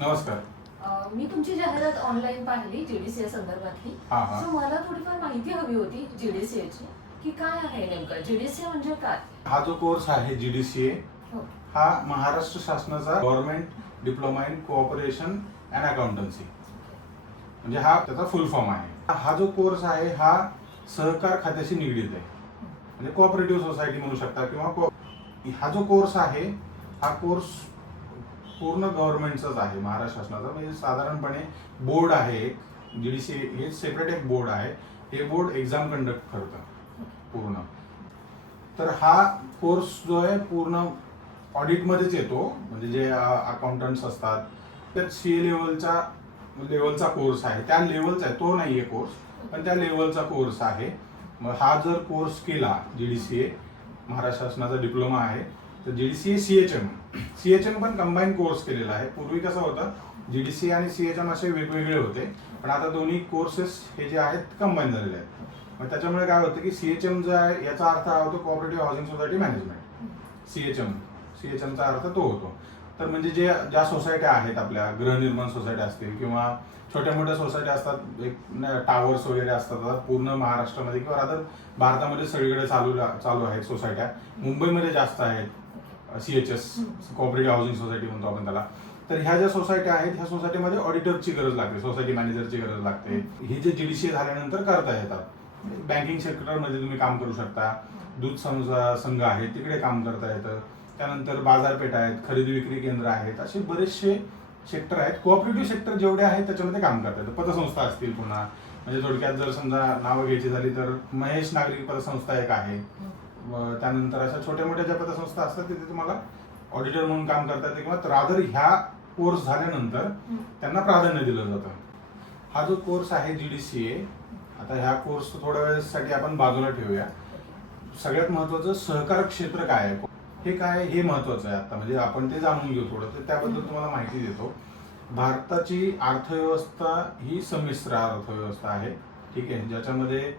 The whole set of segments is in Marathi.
नमस्कार. मी तुमची जाहिरात ऑनलाईन पाहिली जीडीसीए संदर्भातली. सो मला थोडीफार माहिती हवी होती जीडीसीएची, की काय आहे नेमकं जीडीसीए म्हणजे काय? हा जो कोर्स आहे जीडीसीए हो. हा महाराष्ट्र शासनाचा government diploma in cooperation and accountancy म्हणजे हा त्याचा फुल फॉर्म आहे. हा जो कोर्स आहे हा सहकार खात्याशी निगडीत आहे, म्हणजे कोऑपरेटिव्ह सोसायटी म्हणू शकता किंवा हा जो कोर्स आहे हा कोर्स पूर्ण गव्हर्नमेंटचाच आहे, महाराष्ट्र शासनाचा. म्हणजे साधारणपणे बोर्ड आहे, जीडीसी हे सेपरेट एक बोर्ड आहे. हे बोर्ड एक्झाम कंडक्ट करतं पूर्ण. तर हा कोर्स जो आहे पूर्ण ऑडिटमध्येच येतो. म्हणजे जे अकाउंटंट्स असतात त्यात सीए लेवलचा कोर्स आहे, त्या लेवलचा आहे, तो नाही आहे कोर्स, पण त्या लेवलचा कोर्स आहे. मग हा जर कोर्स केला जीडीसीए, महाराष्ट्र शासनाचा डिप्लोमा आहे, तर जीडीसीए सीएचएम पण कंबाईन कोर्स केलेला आहे. पूर्वी कसं होतं, जीडीसीए आणि सीएचएम असे वेगवेगळे होते, पण आता दोन्ही कोर्सेस हे जे आहेत कंबाईन झालेले आहेत. मग त्याच्यामुळे काय होतं की सीएचएम जो आहे याचा अर्थ हा होतो कोऑपरेटिव्ह हाऊसिंग सोसायटी मॅनेजमेंट. सीएचएमचा अर्थ तो होतो. तर म्हणजे ज्या सोसायट्या आहेत आपल्या, गृहनिर्माण सोसायट्या असतील किंवा छोट्या मोठ्या सोसायट्या असतात, एक टावर्स वगैरे असतात, आता पूर्ण महाराष्ट्रामध्ये किंवा रादर भारतामध्ये सगळीकडे चालू आहेत सोसायट्या. मुंबईमध्ये जास्त आहेत सीएचएस, कोऑपरेटिव्ह हाऊसिंग सोसायटी म्हणतो आपण त्याला. तर ह्या ज्या सोसायट्या आहेत ह्या सोसायटीमध्ये ऑडिटरची गरज लागते, सोसायटी मॅनेजरची गरज लागते. हे जे जीडीसीए झाल्यानंतर करता येतात. बँकिंग सेक्टरमध्ये तुम्ही काम करू शकता, दूध संघ आहे तिकडे काम करता येतं, त्यानंतर बाजारपेठ आहेत, खरेदी विक्री केंद्र आहेत, असे बरेचसे सेक्टर आहेत. कोऑपरेटिव्ह सेक्टर जेवढे आहेत त्याच्यामध्ये काम करता येतं. पतसंस्था असतील पुन्हा, म्हणजे थोडक्यात जर समजा नावं घ्यायची झाली तर महेश नागरी पतसंस्था एक आहे. त्यानंतर अशा छोट्या मोठ्या ज्या पतसंस्था असतात तिथे तुम्हाला ऑडिटर म्हणून काम करता येते, किंवा रादर ह्या कोर्स झाल्यानंतर त्यांना प्राधान्य दिलं जातं. हा जो कोर्स आहे जीडीसीए, आता ह्या कोर्स थोड्या वेळेसाठी आपण बाजूला ठेवूया. सगळ्यात महत्वाचं सहकार क्षेत्र काय आहे, हे काय, हे महत्वाचं आहे आता. म्हणजे आपण ते जाणून घेऊ थोडं, तर त्याबद्दल तुम्हाला माहिती देतो. भारताची अर्थव्यवस्था ही संमिश्र अर्थव्यवस्था आहे, ठीक आहे, ज्याच्यामध्ये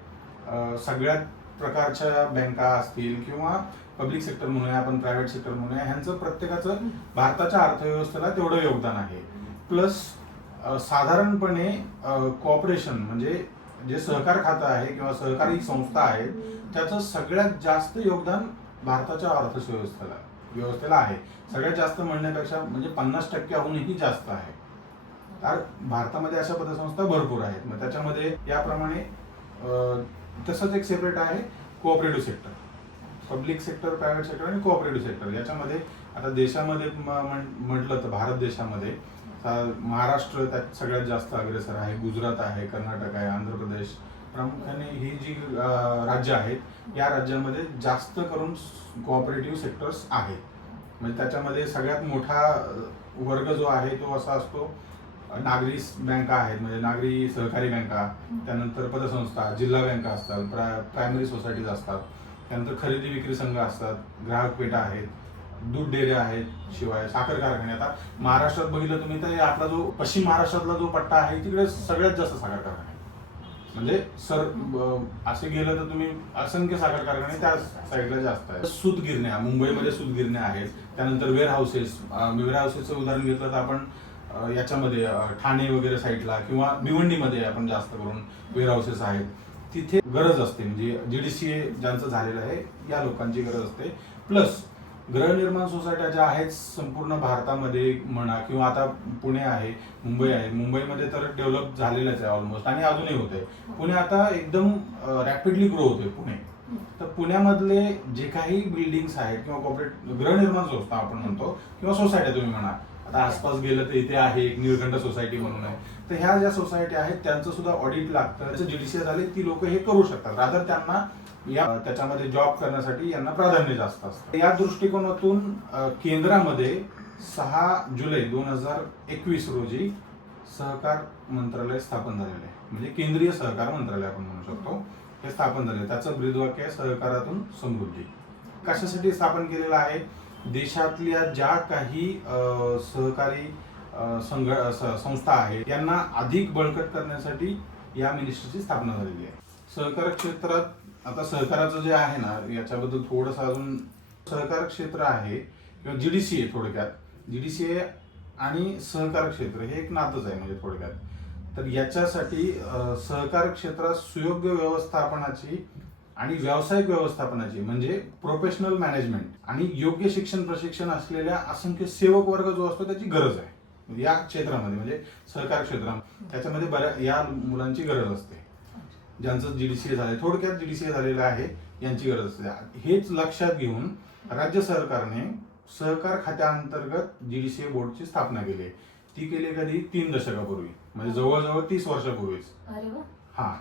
सगळ्यात प्रकारच्या बँका असतील किंवा पब्लिक सेक्टर म्हणूया आपण, प्रायव्हेट सेक्टर म्हणूया, ह्यांचं प्रत्येकाचं भारताच्या अर्थव्यवस्थेला तेवढं योगदान आहे. प्लस साधारणपणे कॉर्पोरेशन म्हणजे जे सहकार खातं आहे किंवा सहकारी संस्था आहे त्याचं सगळ्यात जास्त योगदान भारताच्या अर्थव्यवस्थेला आहे. सगळ्यात जास्त म्हणण्यापेक्षा म्हणजे 50%हूनही जास्त आहे. तर भारतामध्ये अशा पतसंस्था भरपूर आहेत. मग त्याच्यामध्ये याप्रमाणे तसंच एक सेपरेट आहे cooperative sector, public sector, private sector आणि कोऑपरेटिव्ह सेक्टर. याच्यामध्ये आता देशामध्ये म्हटलं तर भारत देशामध्ये महाराष्ट्र त्यात सगळ्यात जास्त अग्रेसर आहे, गुजरात आहे, कर्नाटक आहे, आंध्र प्रदेश, प्रामुख्याने ही जी राज्य आहेत या राज्यामध्ये जास्त करून कोऑपरेटिव्ह सेक्टर्स आहेत. म्हणजे त्याच्यामध्ये सगळ्यात मोठा वर्ग जो आहे तो असा असतो, नागरी बँका आहेत, म्हणजे नागरी सहकारी बँका, त्यानंतर पतसंस्था, जिल्हा बँका असतात, प्रायमरी सोसायटीज असतात, त्यानंतर खरेदी विक्री संघ असतात, ग्राहक पेठा आहेत, दूध डेऱ्या आहेत, शिवाय साखर कारखाने. आता महाराष्ट्रात बघितलं तुम्ही तर आपला जो पश्चिम महाराष्ट्रातला जो पट्टा आहे तिकडे सगळ्यात जास्त साखर कारखाने, म्हणजे असे गेलं तर तुम्ही असंख्य साखर कारखाने त्या साईडला जास्त आहेत. सूतगिरण्या, मुंबईमध्ये सूतगिरण्या आहेत, त्यानंतर वेअर हाऊसेसचं उदाहरण घेतलं तर आपण याच्यामध्ये ठाणे वगैरे साईडला किंवा भिवंडीमध्ये आपण जास्त करून वेअर हाऊसेस आहेत, तिथे गरज असते. म्हणजे जीडीसीए ज्यांचं झालेलं आहे या लोकांची गरज असते. प्लस गृहनिर्माण सोसायट्या ज्या आहेत संपूर्ण भारतामध्ये म्हणा, किंवा आता पुणे आहे, मुंबई आहे, मुंबईमध्ये तर डेव्हलप झालेलंच आहे ऑलमोस्ट आणि अजूनही होते. पुणे आता एकदम रॅपिडली ग्रो होते पुणे. तर पुण्यामधले जे काही बिल्डिंग्स आहेत किंवा कॉर्पोरेट गृहनिर्माण संस्था आपण म्हणतो किंवा सोसायट्या तुम्ही म्हणा, आता आसपास गेलं तर इथे आहे एक निळकंठ सोसायटी म्हणून आहे, तर ह्या ज्या सोसायटी आहेत त्यांचं सुद्धा ऑडिट लागतं. त्याचं जीडीसीए झाले ती लोक हे करू शकतात, रादर त्यांना त्याच्यामध्ये जॉब करण्यासाठी यांना प्राधान्य जास्त असतं. या दृष्टिकोनातून केंद्रामध्ये 6 जुलै 2021 रोजी सहकार मंत्रालय स्थापन झालेलं आहे. म्हणजे केंद्रीय सहकार मंत्रालय आपण म्हणू शकतो, हे स्थापन झाले. त्याचं ब्रीदवाक्य आहे सहकारातून समृद्धी. कशासाठी स्थापन केलेलं आहे, देशातल्या ज्या काही सहकारी संस्था आहेत यांना अधिक बळकट करण्यासाठी या मिनिस्ट्रीची स्थापना झालेली आहे. सहकार क्षेत्रात आता सहकाराचं जे आहे ना याच्याबद्दल थोडंसं अजून, सहकार क्षेत्र आहे किंवा जीडीसीए, थोडक्यात जीडीसीए आणि सहकार क्षेत्र हे एक नातंच आहे म्हणजे थोडक्यात. तर याच्यासाठी सहकार क्षेत्रात सुयोग्य व्यवस्थापनाची आणि व्यावसायिक व्यवस्थापनाची म्हणजे प्रोफेशनल मॅनेजमेंट आणि योग्य शिक्षण प्रशिक्षण असलेल्या असंख्य सेवक वर्ग जो असतो त्याची गरज आहे या क्षेत्रामध्ये, म्हणजे सहकार क्षेत्रामध्ये. त्याच्यामध्ये या मुलांची गरज असते, ज्यांचं GDCA झालंय, थोडक्यात GDCA झालेलं आहे यांची गरज असते. हेच लक्षात घेऊन राज्य सरकारने सहकार खात्याअंतर्गत GDCA बोर्डची स्थापना केली. ती केली कधी 3 दशकापूर्वी, म्हणजे जवळजवळ 30 वर्षापूर्वीच. हा,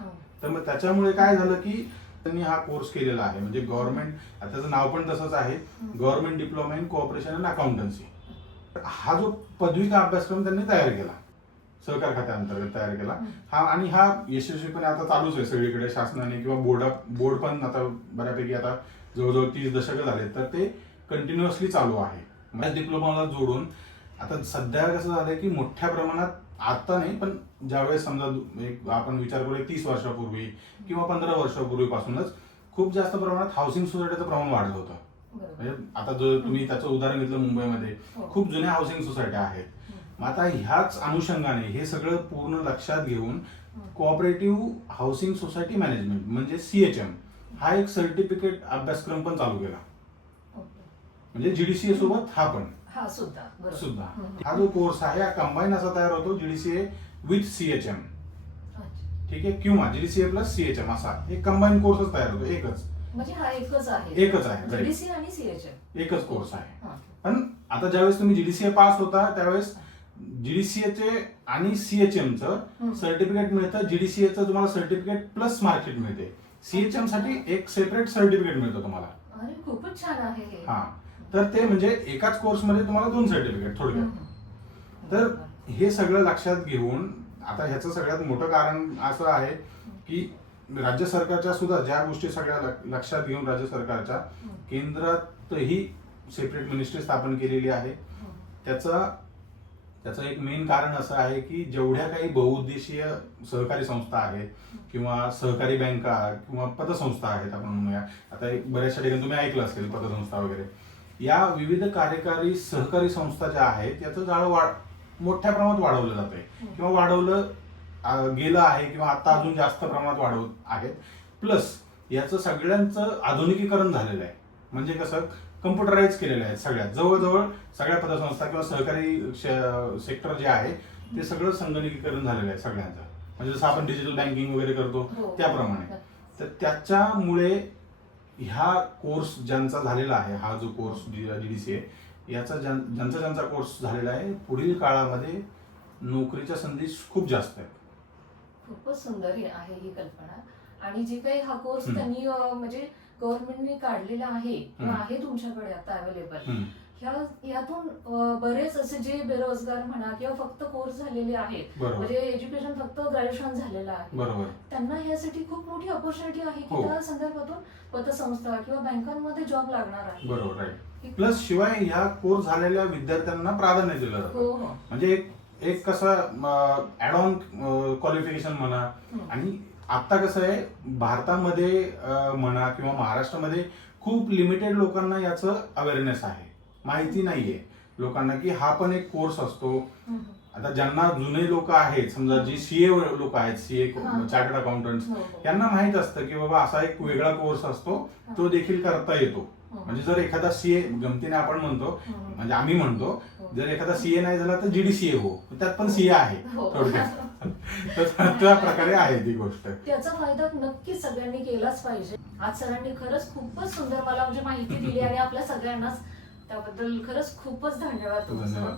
तर मग त्याच्यामुळे काय झालं की त्यांनी हा कोर्स केलेला आहे, म्हणजे गव्हर्नमेंट, त्याचं नाव पण तसंच आहे, government diploma in cooperation and accountancy. हा जो पदविका अभ्यासक्रम त्यांनी तयार केला, सहकार खात्याअंतर्गत तयार केला हा, आणि हा यशस्वीपणे आता चालूच आहे सगळीकडे शासनाने, किंवा बोर्ड पण आता बऱ्यापैकी आता जवळजवळ 30 दशकं झाले, तर ते कंटिन्युअसली चालू आहे. मॅथ डिप्लोमाला जोडून आता सध्या कसं झालंय की मोठ्या प्रमाणात, आता नाही पण ज्यावेळेस समजा एक आपण विचार करूया 30 वर्षापूर्वी किंवा 15 वर्षापूर्वीपासूनच खूप जास्त प्रमाणात हाऊसिंग सोसायटीचं प्रमाण वाढलं होतं. म्हणजे आता जो तुम्ही त्याचं उदाहरण घेतलं, मुंबईमध्ये खूप जुन्या हाऊसिंग सोसायट्या आहेत. मग आता ह्याच अनुषंगाने हे सगळं पूर्ण लक्षात घेऊन कोऑपरेटिव्ह हाऊसिंग सोसायटी मॅनेजमेंट म्हणजे CHM हा एक सर्टिफिकेट अभ्यासक्रम पण चालू केला, म्हणजे GDCA सोबत हा पण सुद्धा. हा जो कोर्स आहे हा कंबाईन असा तयार होतो, GDCA विथ CHM, ठीक आहे, किंवा GDCA प्लस CHM असा एक कंबाईन कोर्सच तयार होतो. म्हणजे हा एकच आहे GDCA आणि CHM एकच कोर्स आहे. पण आता ज्यावेळेस तुम्ही GDCA पास होता त्यावेळेस GDCA चे आणि CHM चं सर्टिफिकेट मिळतं. GDCA चं तुम्हाला सर्टिफिकेट प्लस मार्कशीट मिळते, CHM साठी एक सेपरेट सर्टिफिकेट मिळतं तुम्हाला. अरे खूपच छान आहे. हा, तर ते म्हणजे एकाच कोर्समध्ये तुम्हाला 2 सर्टिफिकेट थोडक्यात. तर हे सगळं लक्षात घेऊन आता ह्याचं सगळ्यात मोठं कारण असं आहे की राज्य सरकारच्या सुद्धा ज्या गोष्टी सगळ्या लक्षात घेऊन राज्य सरकारच्या केंद्रातही सेपरेट मिनिस्ट्री स्थापन केलेली आहे. त्याचं एक मेन कारण असं आहे की जेवढ्या काही बहुउद्देशीय सहकारी संस्था आहेत किंवा सहकारी बँका किंवा पतसंस्था आहेत, आपण म्हणूया, आता बऱ्याचशा ठिकाणी तुम्ही ऐकलं असेल पतसंस्था वगैरे, या विविध कार्यकारी सहकारी संस्था ज्या आहेत याचं जाळं मोठ्या प्रमाणात वाढवलं जात आहे किंवा वाढवलं गेलं आहे किंवा आता अजून जास्त प्रमाणात वाढवत आहेत. प्लस याचं सगळ्यांचं आधुनिकीकरण झालेलं आहे, म्हणजे कसं कम्प्युटराईज केलेलं आहे. जवळजवळ सगळ्या पतसंस्था किंवा सहकारी सेक्टर जे आहे ते सगळं संगणकीकरण झालेलं आहे सगळ्यांचं, म्हणजे जसं आपण डिजिटल बँकिंग वगैरे करतो त्याप्रमाणे. तर त्याच्यामुळे ह्या कोर्स ज्यांचा झालेला आहे, हा जो कोर्स GDCA याचा ज्यांचा कोर्स झालेला आहे, पुढील काळामध्ये नोकरीच्या संधी खूप जास्त आहेत. खूपच सुंदर आहे ही कल्पना. आणि जे काही हा कोर्स त्यांनी म्हणजे गव्हर्नमेंटने काढलेला आहे किंवा आहे तुमच्याकडे आता अवेलेबल, यातून बरेच असे जे बेरोजगार म्हणा किंवा फक्त कोर्स झालेले आहेत, म्हणजे एज्युकेशन फक्त ग्रॅज्युएशन झालेलं आहे, त्यांना यासाठी खूप मोठी ऑपॉर्च्युनिटी आहे की त्या संदर्भातून पतसंस्था किंवा बँकांमध्ये जॉब लागणार आहे. बरोबर आहे. प्लस शिवाय ह्या कोर्स झालेल्या विद्यार्थ्यांना प्राधान्य दिलं जातं, म्हणजे एक कसं ऍड ऑन क्वालिफिकेशन म्हणा. आणि आता कसं आहे भारतामध्ये म्हणा किंवा महाराष्ट्रामध्ये खूप लिमिटेड लोकांना याचं अवेअरनेस आहे, माहिती नाहीये लोकांना की हा पण एक कोर्स असतो. आता ज्यांना जुने लोक आहेत, समजा जी CA लोक आहेत, CA चार्टर्ड अकाउंटंट्स, यांना माहित असतं की बाबा असा एक वेगळा कोर्स असतो, तो देखील करता येतो. म्हणजे जर एखादा CA, गमतीने आपण म्हणतो, म्हणजे आम्ही म्हणतो, जर एखादा CA नाही झाला तर GDCA हो, त्यात पण CA आहे थोडक्यात. तर त्या प्रकारे आहे ती गोष्ट. त्याचा फायदा नक्कीच सगळ्यांनी केलाच पाहिजे. आज सरांनी खरंच खूपच सुंदर मला म्हणजे माहिती दिली आणि आपल्या सगळ्यांनाच त्याबद्दल खरंच खूपच धन्यवाद.